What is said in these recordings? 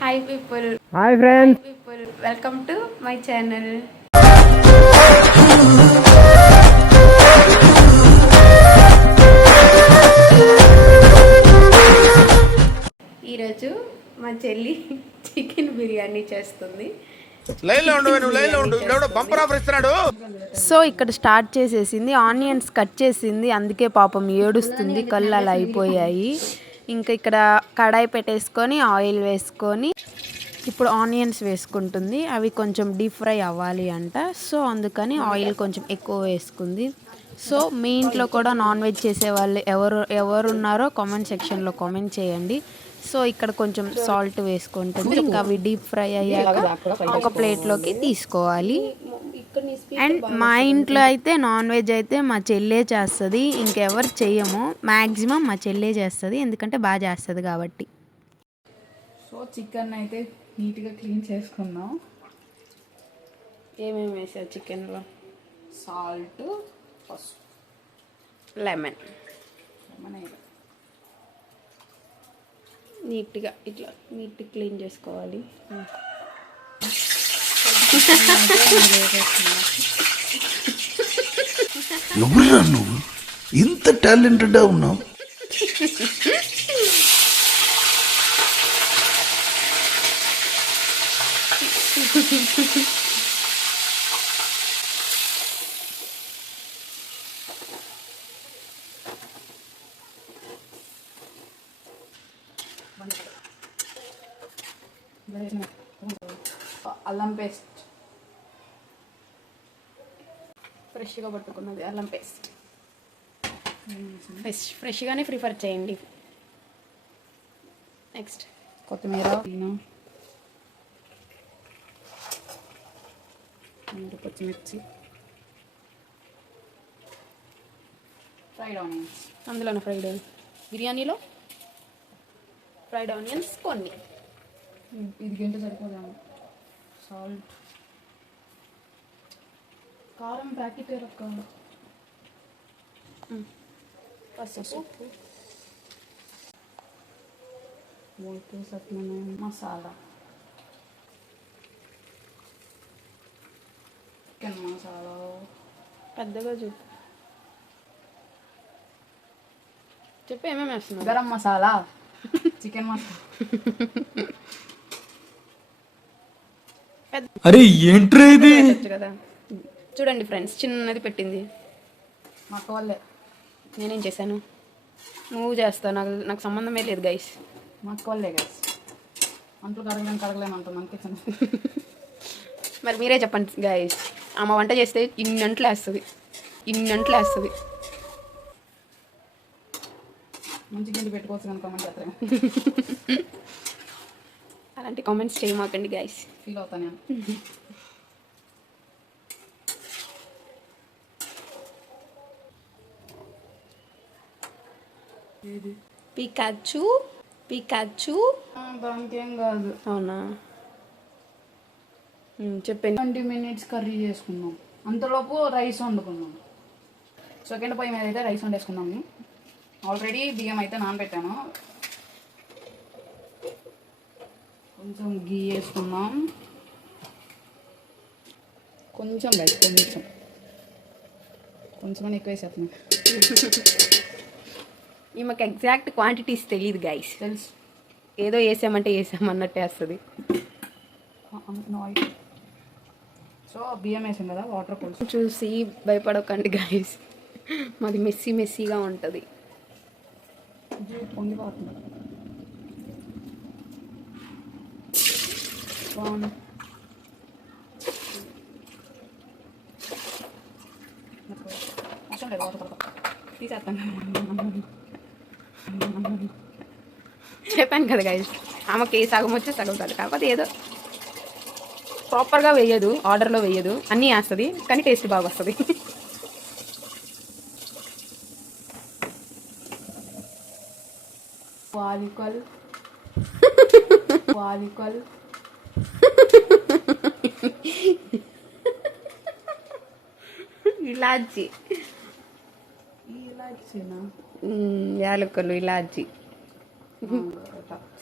Hi people hi friends people welcome to my channel ఈరోజు మా చెల్లి చికెన్ బిర్యానీ చేస్తుంది. సో ఇక్కడ స్టార్ట్ చేసేసింది ఆనియన్స్ కట్ చేసింది అందుకే పాపం ఏడుస్తుంది కళ్ళు అలా అయిపోయాయి. ఇంకా ఇక్కడ కడాయి పెట్టేసుకొని ఆయిల్ వేసుకొని ఇప్పుడు ఆనియన్స్ వేసుకుంటుంది. అవి కొంచెం డీప్ ఫ్రై అవ్వాలి అంట. సో అందుకని ఆయిల్ కొంచెం ఎక్కువ వేసుకుంది. సో మీ ఇంట్లో కూడా నాన్ వెజ్ చేసే వాళ్ళు ఎవరు ఎవరు ఉన్నారో కామెంట్ సెక్షన్లో కామెంట్ చేయండి. సో ఇక్కడ కొంచెం సాల్ట్ వేసుకుంటుంది. ఇంకా అవి డీప్ ఫ్రై అయ్యాక ఒక ప్లేట్లోకి తీసుకోవాలి. అండ్ మా ఇంట్లో అయితే నాన్ వెజ్ అయితే మా చెల్లే చేస్తుంది. ఇంకెవరు చెయ్యము. మ్యాక్సిమం మా చెల్లే చేస్తుంది. ఎందుకంటే బాగా చేస్తుంది కాబట్టి. సో చికెన్ అయితే నీట్గా క్లీన్ చేసుకున్నాం ఏమేమి వేసావు చికెన్లో? సాల్ట్ పసుపు. లెమన్. మన నీట్గా ఇట్లా నీట్గా క్లీన్ చేసుకోవాలి. ఎవరురా నువ్వు? ఇంత టాలెంటెడ్గా ఉన్నావు. అల్లం పేస్ట్ ఫ్రెష్గా పట్టుకున్నది అల్లం పేస్ట్. ఫ్రెష్ ఫ్రెష్గానే ప్రిఫర్ చేయండి. నెక్స్ట్. కొత్తిమీర పచ్చిమిర్చి. ఫ్రైడ్ ఆనియన్స్ అందులోనే ఫ్రైడ్ బిర్యానీలో? ఫ్రైడ్ ఆనియన్స్ కొన్ని. ఇది గంట సరిపోదాము సాల్ట్ కారం ప్యాకెట్ రొక్క పసుపు. సత్మనే మసాలా. చికెన్ మసాలా. పెద్దగా చూపు చెప్పు ఏమేమి వేస్తున్నావు? గరం మసాలా. చికెన్ మసాలా. అరే ఏంట్రా ఇది? కదా. చూడండి ఫ్రెండ్స్ చిన్నది పెట్టింది. మా అక్క వాళ్ళే. నేనేం చేశాను? నువ్వు చేస్తావు నాకు నాకు సంబంధమే లేదు గైస్ మా అక్క వాళ్ళే గైస్ అంట్లు కడగలేను కడగలేను అంటుంది కిచెన్ మరి మీరే చెప్పండి గైస్ ఆమె వంట చేస్తే ఇన్ని అంట్లు వేస్తుంది. ఇన్ని అంట్లు వేస్తుంది. మంచి గిండి పెట్టుకోవచ్చు కనుక కామెంట్ చేస్తాను అలాంటి కామెంట్స్ చేయమాకండి గైస్ ఫీల్ అవుతాను నేను. పికాచు పికాచు ఆ, దానికి ఏం కాదు. అవునా? చెప్పండి. ట్వంటీ మినిట్స్ కర్రీ చేసుకున్నాం అంతలోపు రైస్ వండుకున్నాం సెకండ్ పొయ్యి మీద అయితే రైస్ వండేసుకున్నాము ఆల్రెడీ బియ్యం అయితే నానబెట్టాను. కొంచెం గీ వేసుకున్నాం కొంచెం రైస్ కొంచెం. కొంచెం ఎక్కువ వేసేస్తున్నాం ఈమెకు ఎగ్జాక్ట్ క్వాంటిటీస్ తెలియదు గైస్ తెలుసు. ఏదో వేసామంటే వేసామన్నట్టే వస్తుంది. సో బియ్యం వేసాం కదా వాటర్ కోసం చూసి భయపడకండి గైస్ మాది మెస్సీ మెస్సీగా ఉంటుంది. పొంగిపోతుంది బాగుంది. అవసరం లేదు వాటర్ తీసేస్తాను. చెప్పాను కదా గైస్ ఆమెకి ఏ సగం వచ్చి సగం కాదు. కాకపోతే ఏదో ప్రాపర్గా వేయదు ఆర్డర్లో వేయదు. అన్నీ వేస్తుంది కానీ టేస్ట్ బాగా వస్తుంది. వాలికల్. వాలికల్. ఇలాచి. ఇలాచినా? యాలకులు ఇలాచి.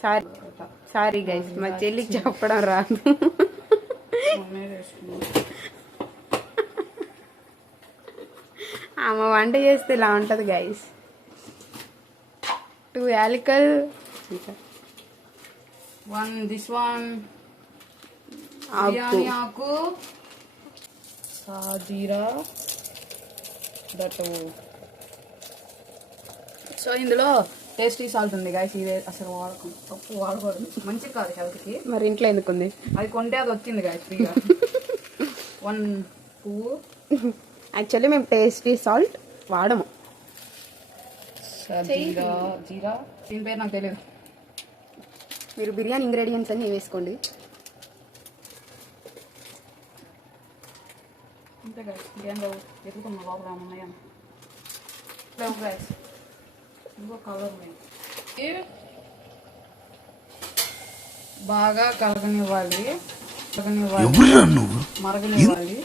సారీ సారీ గైస్ మా చెల్లికి చెప్పడం రాదు. ఆమె వంట చేస్తే ఇలా ఉంటుంది గైస్ టూ యాలకల్. వన్ దిస్ వన్ ఆకు. సాజీరా. దట్ సో ఇందులో టేస్టీ సాల్ట్ ఉంది గాయస్ ఇదే అసలు వాడకం. తప్పు వాడకూడదు. మంచిది కాదు హెల్త్కి. మరి ఇంట్లో ఎందుకుంది అది కొంటే అది వచ్చింది గాయస్ ఫ్రీగా. వన్ పువ్వు యాక్చువల్లీ మేము టేస్టీ సాల్ట్ వాడము. జీరా జీరా. దీని పేరు నాకు తెలియదు మీరు బిర్యానీ ఇంగ్రీడియంట్స్ అన్ని వేసుకోండి. అంతే గాయస్ ఇంకేం లేవు ఎదుగుతున్నా లోపల ఏమన్నా ఉన్నాయా? లేవు గాయస్ ఇంకో కలర్ బాగా కలగనివ్వాలి. మరగనివ్వాలి.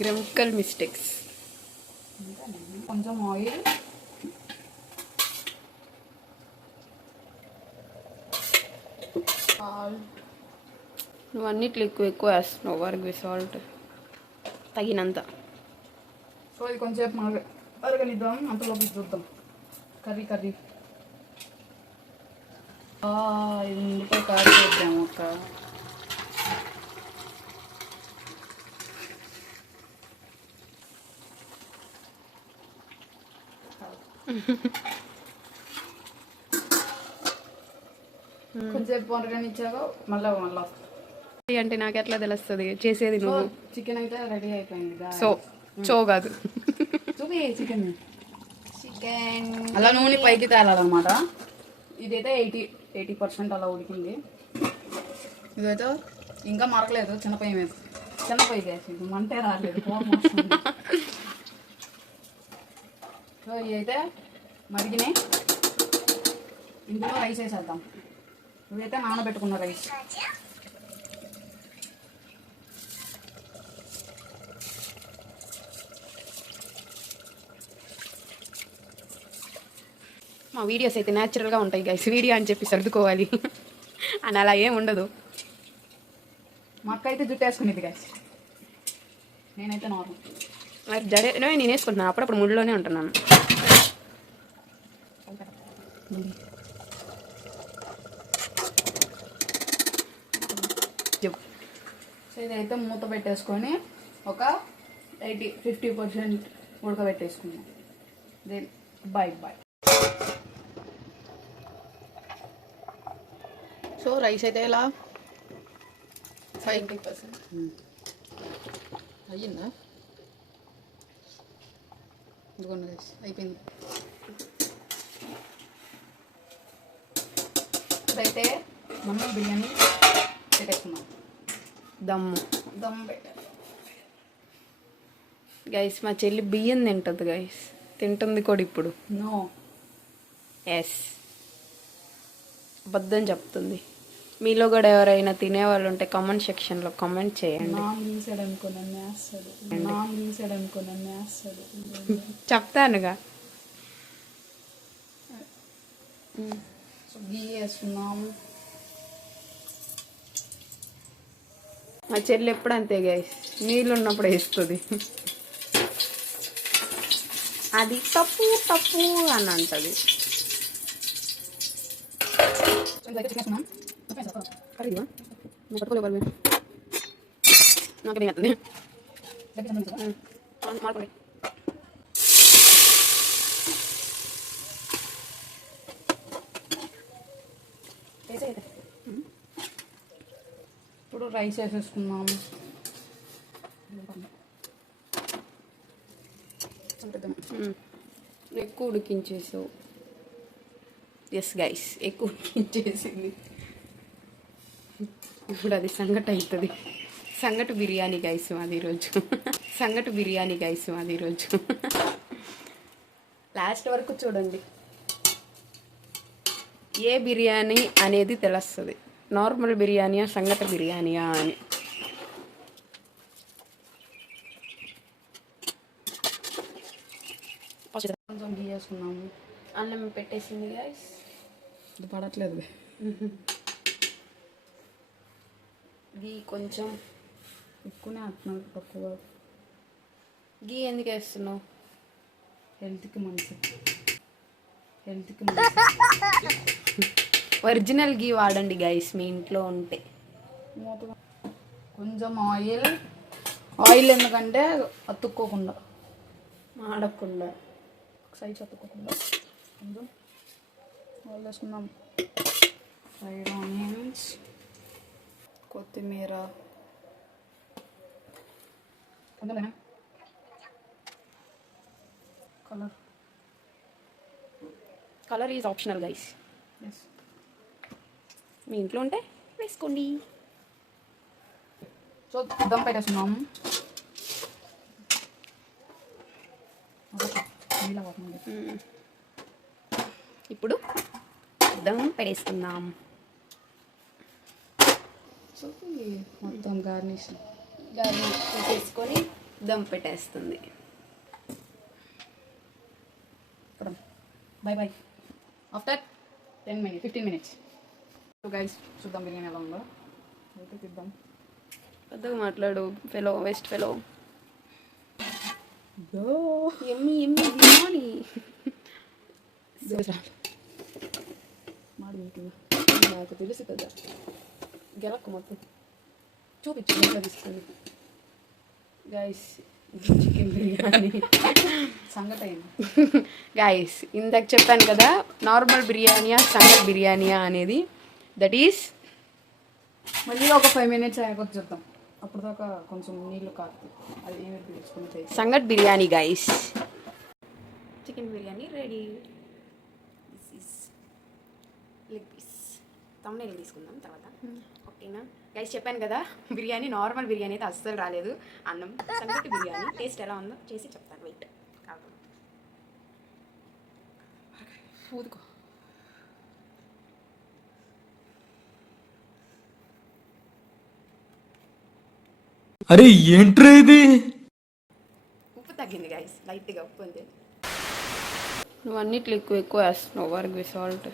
గ్రమికల్ మిస్టేక్స్ కొంచెం ఆయిల్. సాల్ట్. నువ్వు అన్నిట్లో ఎక్కువ ఎక్కువ వేస్తున్నావు వరకు సాల్ట్ తగినంత. సో ఇది కొంచెంసేపు మరగనిద్దాం అంతలోపు చూద్దాం. Curry curry. ఆ, ఇది ముందుపై కర్రీ చేద్దాం ఒక కొంచెంసేపు మరగనిచ్చాక మళ్ళీ మళ్ళీ అంటే నాకు ఎట్లా తెలుస్తుంది? చేసేది నువ్వు. చికెన్ అయితే రెడీ అయిపోయింది. సో సో కాదు. చూపి చికెన్. చికెన్. అలా నూనె పైకి తేలాలన్నమాట. ఇదైతే ఎయిటీ ఎయిటీ పర్సెంట్ అలా ఉడికింది. ఇదైతే ఇంకా మరకలేదు చిన్న పొయ్యి మీద. చిన్న పొయ్యి మంటే రాలేదు. సో ఇదైతే మరిగినాయి. ఇందులో రైస్ వేసేద్దాం. ఇదైతే నానబెట్టుకున్న రైస్. మా వీడియోస్ అయితే న్యాచురల్గా ఉంటాయి గైస్ వీడియో అని చెప్పి సర్దుకోవాలి. అని అలా ఏం ఉండదు. మా అక్క అయితే జుట్టు వేసుకునేది గ్యాస్ నేనైతే నార్మల్ మరి జడే నేను వేసుకుంటున్నాను అప్పుడప్పుడు ముడిలోనే ఉంటున్నాను. సో ఇదైతే మూత పెట్టేసుకొని ఒక eighty fifty percent ఉడకబెట్టేసుకున్నాం. Then bye bye so rice అయితే ఇలా ఫైవ్ పర్సెంట్. అయ్యిందా? ఇదిగోండి రైస్ అయిపోయింది. ఇప్పుడైతే మనం బిర్యానీ పెట్టేసుకున్నాం దమ్ము దమ్ పెట్టాలి. గైస్ మా చెల్లి బియ్యం తింటుంది గైస్ తింటుంది కూడా ఇప్పుడు. నో ఎస్ అబద్ధం చెప్తుంది. మీలో కూడా ఎవరైనా తినేవాళ్ళు ఉంటే కామెంట్ సెక్షన్లో కామెంట్ చేయండి. చెప్తానుగా. మా చెల్లి ఎప్పుడు అంతే గైస్ నీళ్ళు ఉన్నప్పుడు వేస్తుంది అది తప్పు తప్పు అని అంటది. పట్టుకోలేవు నాకు అవుతుంది మాట్లాడి. ఇప్పుడు రైస్ వేసేసుకున్నాం ఎక్కువ ఉడికించేసావు. ఎస్ గైస్ ఎక్కువ ఉడికించేసింది. ఇప్పుడు అది సంగటి అవుతుంది. సంగటి బిర్యానీ గైస్ మాది ఈరోజు సంగటి బిర్యానీ గైస్ మాది ఈరోజు లాస్ట్ వరకు చూడండి. ఏ బిర్యానీ అనేది తెలుస్తుంది. నార్మల్ బిర్యానీయా సంగటి బిర్యానీయా అని. కొంచెం గీ వేసుకున్నాము అన్నం పెట్టేసింది గైస్ ఇది పడట్లేదు. గీ కొంచెం ఎక్కువనే అంటున్నారు తక్కువ. గీ ఎందుకు వేస్తున్నావు? హెల్త్కి మంచిది హెల్త్కి ఒరిజినల్ గీ వాడండి గైస్ మీ ఇంట్లో ఉంటే. కొంచెం ఆయిల్. ఆయిల్ ఎందుకంటే అతుక్కోకుండా. మాడకుండా. సైజ్ అతుక్కోకుండా. కొంచెం ఆయిల్ వేసుకుందాం. Fried onions. కొత్తిమీర. Colour colour is optional guys మీ ఇంట్లో ఉంటే వేసుకోండి. సో దమ్ పెట్టేస్తున్నాం. ఇప్పుడు దమ్ పెట్టేసుకుందాం. సో మొత్తం గార్నిష్ గార్నిష్ చేసేసుకొని దమ్ పెట్టేస్తుంది. Bye bye after ten minutes fifteen minutes so guys చూద్దాం బిర్యానీ ఎలా ఉందో. అయితే తిద్దాం. పెద్దగా మాట్లాడు ఫెలో వెస్ట్ ఫెలో ఎమ్మి ఎమ్మి బిర్యానీ నాకు తెలుసు కదా గెలక్క మొత్తం చూపించు తీసుకొని గైస్ చికెన్ బిర్యానీ సంగతి అయింది గైస్ ఇందాక చెప్పాను కదా నార్మల్ బిర్యానీయా సంగట్ బిర్యానీయా అనేది. దట్ ఈస్ మళ్ళీ ఒక ఫైవ్ మినిట్స్ అయ్యాక చూద్దాం అప్పుడు దాకా కొంచెం నీళ్ళు కాదు అది ఏమి పీల్చుకుని చేసి సంగట్ biryani guys chicken biryani ready this is leg piece తమ్ముడే తీసుకుందాం తర్వాత. ఓకేనా? గైస్ చెప్పాను కదా బిర్యానీ నార్మల్ బిర్యానీ అయితే అస్సలు రాలేదు. అన్నం సంగటి బిర్యానీ. టేస్ట్ ఎలా ఉందో చేసి చెప్తాను. వెయిట్ ఊదుకో. అరే ఏంట్రా ఇది? ఉప్పు తగ్గింది గైస్ లైట్గా ఉప్పు అంతే నువ్వు అన్నిట్లో ఎక్కువ ఎక్కువ వేస్తున్నావు వరకు సాల్ట్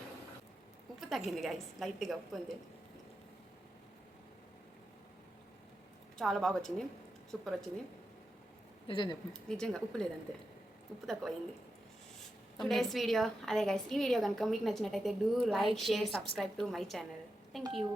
ఉప్పు తగ్గింది గైస్ లైట్గా ఉప్పు అంతే చాలా బాగా వచ్చింది సూపర్ వచ్చింది నిజం చెప్పు. నిజంగా ఉప్పు లేదంతే. ఉప్పు తక్కువ అయింది టుడేస్ వీడియో అదే గైస్ ఈ వీడియో కనుక మీకు నచ్చినట్టయితే do like share subscribe to my channel thank you